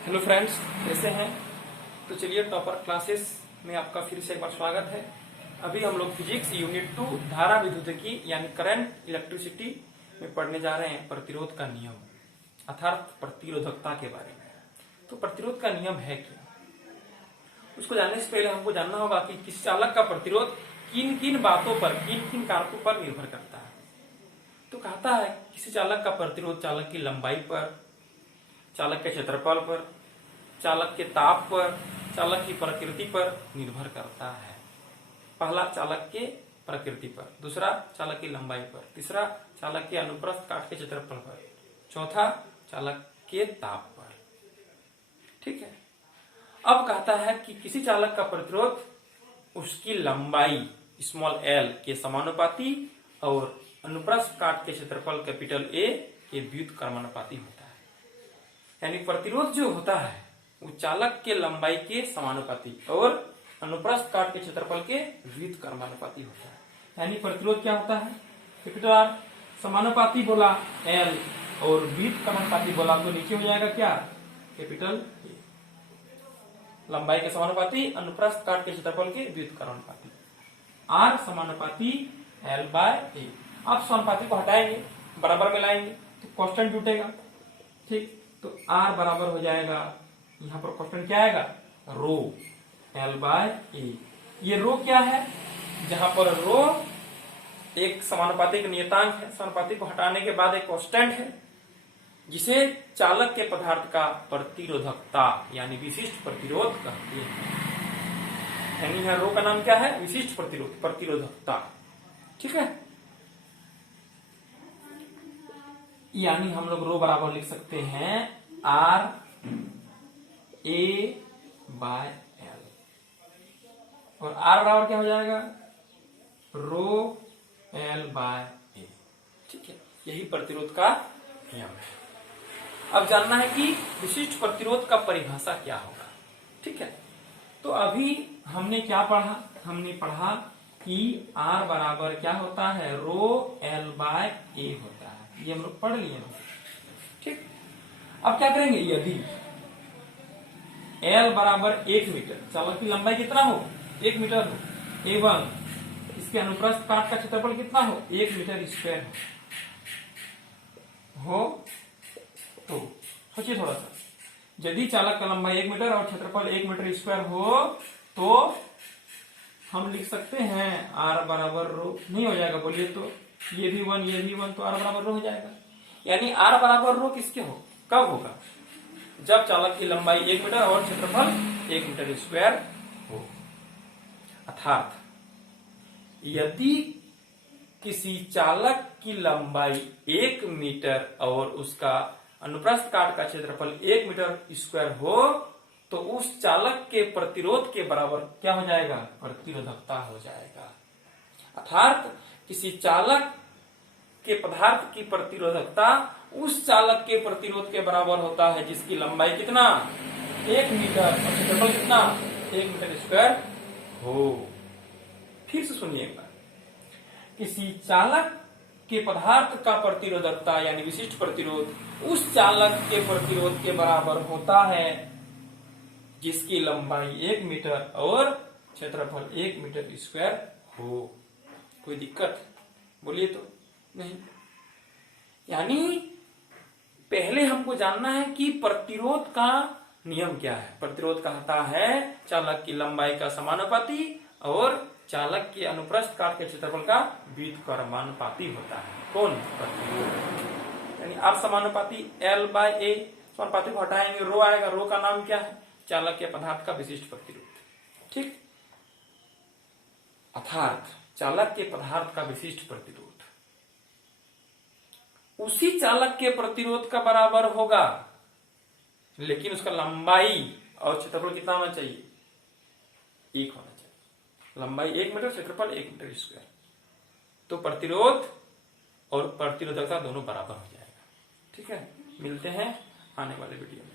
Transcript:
Hello friends, कैसे हैं? तो चलिए, टॉपर क्लासेस में आपका फिर से एक बार स्वागत है। अभी हम लोग फिजिक्स यूनिट 2 धारा विद्युतिकी यानी करंट इलेक्ट्रिसिटी में पढ़ने जा रहे हैं प्रतिरोध का नियम अर्थात प्रतिरोधकता के बारे में। तो प्रतिरोध का नियम है क्या, उसको जानने से पहले हमको जानना होगा कि किसी चालक का प्रतिरोध किन किन बातों पर, किन किन कारकों पर निर्भर करता है। तो कहता है किसी चालक का प्रतिरोध चालक की लंबाई पर, चालक के क्षेत्रफल पर, चालक के ताप पर, चालक की प्रकृति पर निर्भर करता है। पहला चालक के प्रकृति पर, दूसरा चालक की लंबाई पर, तीसरा चालक के अनुप्रस्थ काट के क्षेत्रफल पर, चौथा चालक के ताप पर। ठीक है। अब कहता है कि किसी चालक का प्रतिरोध उसकी लंबाई स्मॉल एल के समानुपाती और अनुप्रस्थ काट के क्षेत्रफल कैपिटल ए के व्युत्क्रमानुपाती होता है। यानी प्रतिरोध जो होता है वो चालक के लंबाई के समानुपाती और अनुप्रस्थ काट के क्षेत्रफल के व्युत्क्रमानुपाती होता है। यानी प्रतिरोध क्या होता है, कैपिटल आर, समानुपाती बोला एल और व्युत्क्रमानुपाती बोला तो नीचे हो जाएगा क्या, कैपिटल ए। लंबाई के समानुपाती, अनुप्रस्थ काट के क्षेत्रफल के व्युत्क्रमानुपाती, आर समानुपाती एल बाय ए। आप समानुपाती को हटाएंगे, बराबर में लाएंगे तो कांस्टेंट जुटेगा। ठीक, तो आर बराबर हो जाएगा, यहाँ पर कांस्टेंट क्या आएगा, रो एल बाय ए। ये रो क्या है, जहां पर रो एक समानुपातिक नियतांक है, समानुपाती को हटाने के बाद एक कांस्टेंट है जिसे चालक के पदार्थ का प्रतिरोधकता यानी विशिष्ट प्रतिरोध कहते हैं। यानी यहाँ रो का नाम क्या है, विशिष्ट प्रतिरोध, प्रतिरोधकता। ठीक है, यानी हम लोग रो बराबर लिख सकते हैं आर ए बाय एल, और आर बराबर क्या हो जाएगा, रो एल बाय ए। ठीक है, यही प्रतिरोध का नियम है। अब जानना है कि विशिष्ट प्रतिरोध का परिभाषा क्या होगा। ठीक है, तो अभी हमने क्या पढ़ा, हमने पढ़ा कि आर बराबर क्या होता है, रो एल बाय ए होता है। ये हम लोग पढ़ लिए। ठीक, अब क्या करेंगे, यदि एल बराबर 1 मीटर, चालक की लंबाई कितना हो, 1 मीटर हो, एवं इसके अनुप्रस्थ काट का क्षेत्रफल कितना हो, 1 मीटर स्क्वायर हो तो सोचिए थोड़ा सा, यदि चालक का लंबाई 1 मीटर और क्षेत्रफल 1 मीटर स्क्वायर हो तो हम लिख सकते हैं आर बराबर रो। नहीं हो जाएगा, बोलिए तो, ये भी 1 ये भी 1, तो आर बराबर रो हो जाएगा। यानी आर बराबर रो किसके हो, कब होगा, जब चालक की लंबाई 1 मीटर और क्षेत्रफल 1 मीटर स्क्वायर हो। अर्थात यदि किसी चालक की लंबाई 1 मीटर और उसका अनुप्रस्थ काट का क्षेत्रफल 1 मीटर स्क्वायर हो तो उस चालक के प्रतिरोध के बराबर क्या हो जाएगा, प्रतिरोधकता हो जाएगा। अर्थात किसी चालक के पदार्थ की प्रतिरोधकता उस चालक के प्रतिरोध के बराबर होता है जिसकी लंबाई कितना, 1 मीटर और क्षेत्रफल कितना, 1 मीटर स्क्वायर हो। फिर से सुनिए एक बार, किसी चालक के पदार्थ का प्रतिरोधकता यानी विशिष्ट प्रतिरोध उस चालक के प्रतिरोध के बराबर होता है जिसकी लंबाई 1 मीटर और क्षेत्रफल 1 मीटर स्क्वायर हो। कोई दिक्कत बोलिए तो नहीं। यानी पहले हमको जानना है कि प्रतिरोध का नियम क्या है। प्रतिरोध कहता है चालक की लंबाई का समानुपाती और चालक के अनुप्रस्थ काट के क्षेत्रफल का व्युत्क्रमानुपाती होता है। कौन, प्रतिरोध। यानी आर समानुपाती एल बाय ए, समानुपाती को हटाएंगे, रो आएगा, रो का नाम क्या है, चालक के पदार्थ का विशिष्ट प्रतिरोध। ठीक, अर्थात चालक के पदार्थ का विशिष्ट प्रतिरोध उसी चालक के प्रतिरोध का बराबर होगा, लेकिन उसका लंबाई और क्षेत्रफल कितना होना चाहिए, 1 होना चाहिए। लंबाई 1 मीटर, क्षेत्रफल 1 मीटर स्क्वायर, तो प्रतिरोध और प्रतिरोधकता दोनों बराबर हो जाएगा। ठीक है, मिलते हैं आने वाले वीडियो में।